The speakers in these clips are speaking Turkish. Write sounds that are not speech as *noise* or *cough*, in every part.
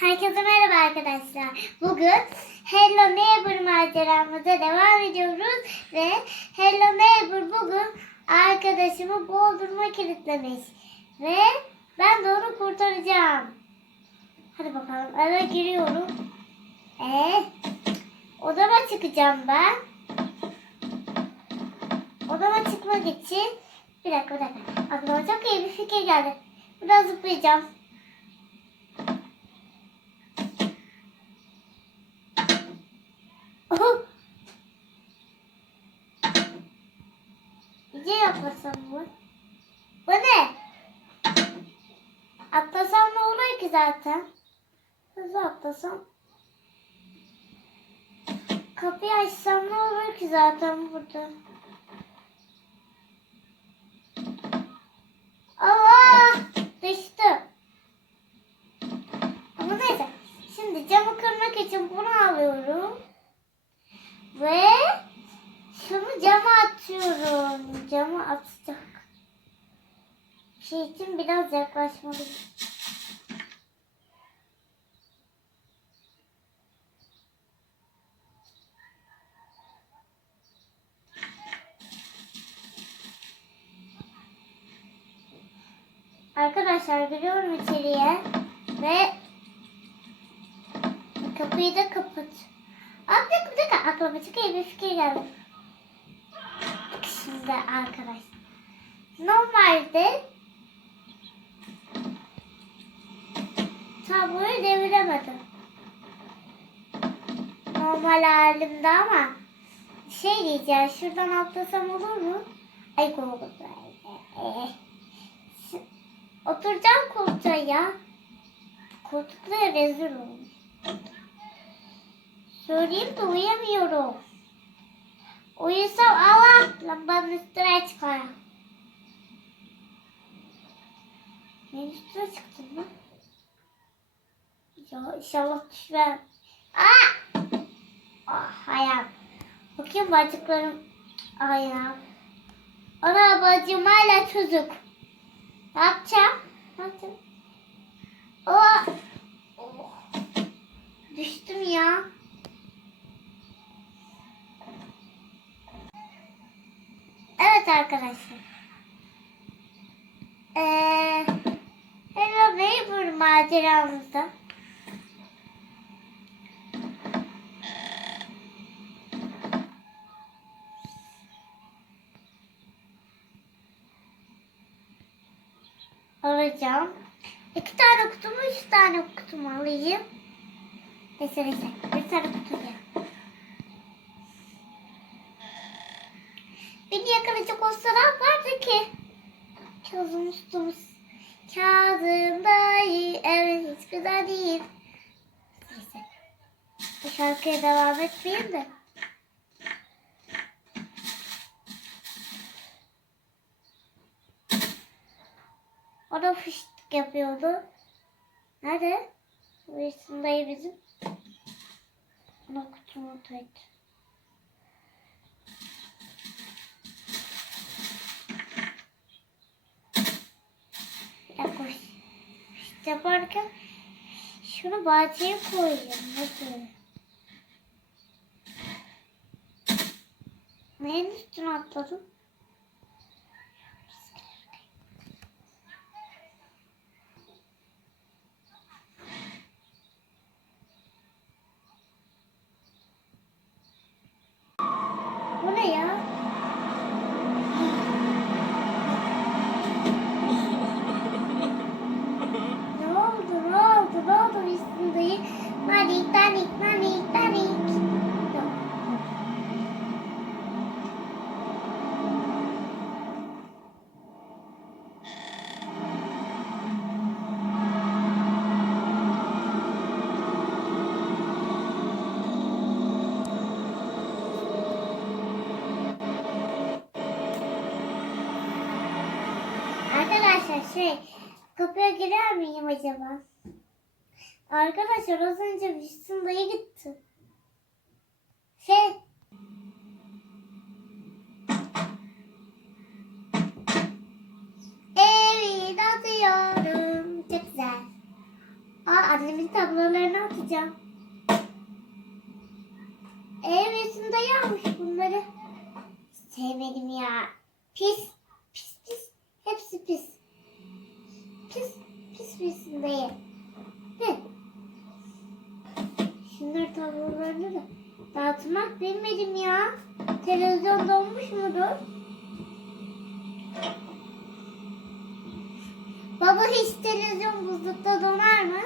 Herkese merhaba arkadaşlar. Bugün Hello Neighbor maceramıza devam ediyoruz ve Hello Neighbor bugün arkadaşımı Bodrum'a kilitlemiş ve ben de onu kurtaracağım. Hadi bakalım eve giriyorum. Ee, odama çıkacağım ben. Odama çıkmak için bir dakika bir dakika. Aklıma çok iyi bir fikir geldi. Biraz zıplayacağım. Oh. İyice yapmasam mı? Bu ne? Atlasam ne olur ki zaten? Hızlı atlasam. Kapıyı açsam ne olur ki zaten burada? Allah! Düştü. Ama neyse. Şimdi camı kırmak için bunu alıyorum. Ve şunu cama atıyorum. Cama atacak. Şey için biraz yaklaşmalıyım. Arkadaşlar giriyorum içeriye ve kapıyı da kapat. Aa, bir dakika, bir dakika. Aklıma çok bir fikir geldi. Bak şimdi arkadaş. Normalde tabloyu deviremedim. Normal halimde ama şey diyeceğim. Şuradan atlasam olur mu? Ay korktum. Ee, Oturacağım koltuğa ya. Koltukta rezil olmuş. Söyleyeyim de uyuyamıyorum. Uyusam Allah lambanın üstüne çıkar. Ben üstüne çıktım mı? Ya inşallah düşmem. Aa! Ah ayağım. Bakayım bacaklarım. Ayağım. Ana bacım hala çocuk. Ne yapacağım? Ne yapacağım? Oh! Oh! Düştüm ya. Evet arkadaşlar. Ee, Hello Neighbor maceramızda alacağım. İki tane kutumu, üç tane kutumu alayım. Neyse neyse. Bir tane kutu ya. Beni yakalayacak olsa ne yapardı ki? Kazım ustumuz. Kazım dayı. Evet hiç güzel değil. Neyse. Bu şarkıya devam etmeyeyim de. O da fıştık yapıyordu. Nerede? Wilson dayı bizim. Ona kutumu. Bir dakika. Fıştık yaparken şunu bahçeye koyacağım. Nasıl? Neyin üstüne atladım? Bu ne ya? Ne oldu? Ne oldu? Ne oldu üstündeyi? Nanik, nanik, nanik, nanik. Yok. Arkadaşlar şey kapıya girer miyim acaba? Arkadaşlar az önce Wilson dayı gitti. Şey Evin atıyorum çok güzel. Aa, annemin tablolarını atacağım. Ev üstünde bunları. Sevmedim ya. Pis. Hepsi pis. Pis. Pis pisindeyim. Hı. Şunları tablolarını da dağıtmak bilmedim ya. Televizyon donmuş mudur? Baba hiç televizyon buzlukta donar mı?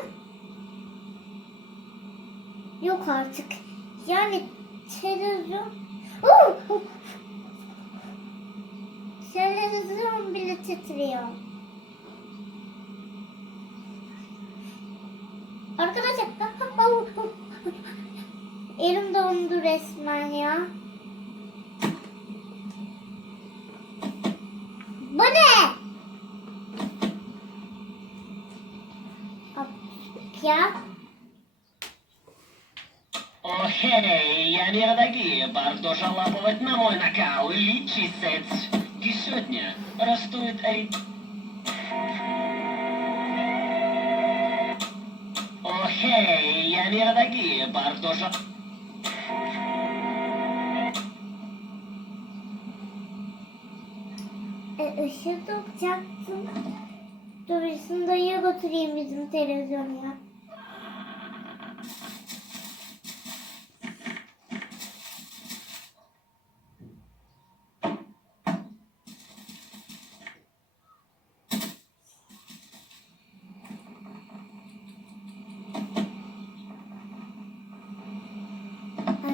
Yok artık. Yani televizyon... Oo! Televizyon bile titriyor. Arkadaşlar elim dondu resmen ya. Bu ne? Hop, Ya Окей, я не радоги, bardzo жалобовать на мой накал. Личисец. И Сегодня растует река. О, хей, я миродагия, Бардожа. Işık tutacak. Dur üstünde yok oturayım bizim televizyonla.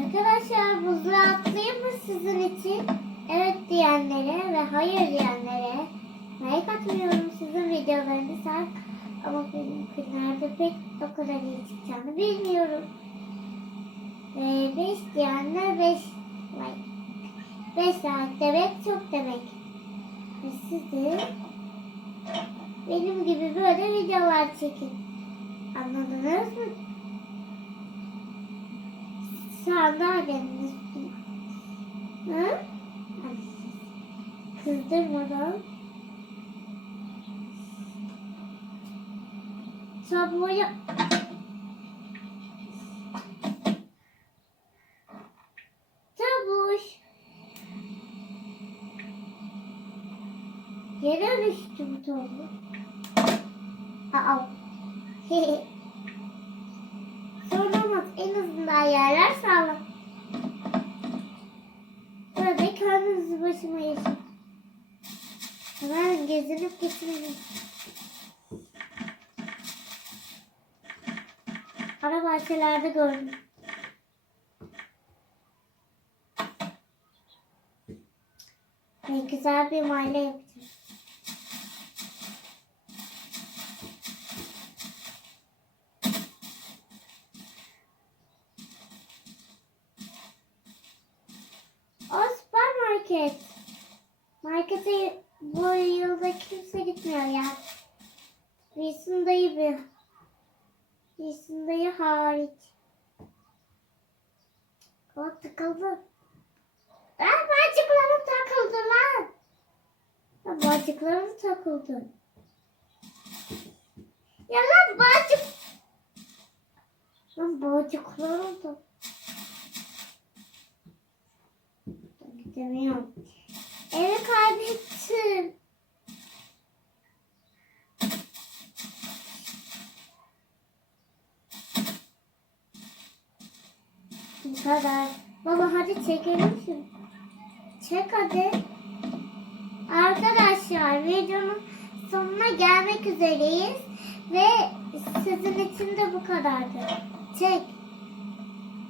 Arkadaşlar buzluğa atlayayım mı sizin için? Evet diyenlere ve hayır diyenlere like atmıyorum sizin videolarınızı ama benimkilerde pek o kadar iyi çıkacağını bilmiyorum. Ve 5 diyenler 5 like. 5 saat demek çok demek. Ve siz benim gibi böyle videolar çekin. Anladınız mı? Sandalyenin üstüne. Hı? Kızdırmadan. Tabloya... Tabuş. Yere düştü bu tablo. Aa. Sorun *laughs* kendinizi başıma yaşayın. Hemen gezinip getirelim. Ara bahçelerde gördüm. Ne güzel bir mahalle yapacağım. O süpermarket. Markete bu yılda ya. Wilson dayı bir. Wilson dayı hariç. O tıkıldı. Lan bacıklarım takıldı lan. Lan bacıklarım takıldı. Ya lan bacık. Lan bacıklarım da. Gidemiyorum. Evi kaybettim. Bu kadar. Baba hadi çekelim şunu. Çek hadi. Arkadaşlar videonun sonuna gelmek üzereyiz. Ve sizin için de bu kadardı. Çek.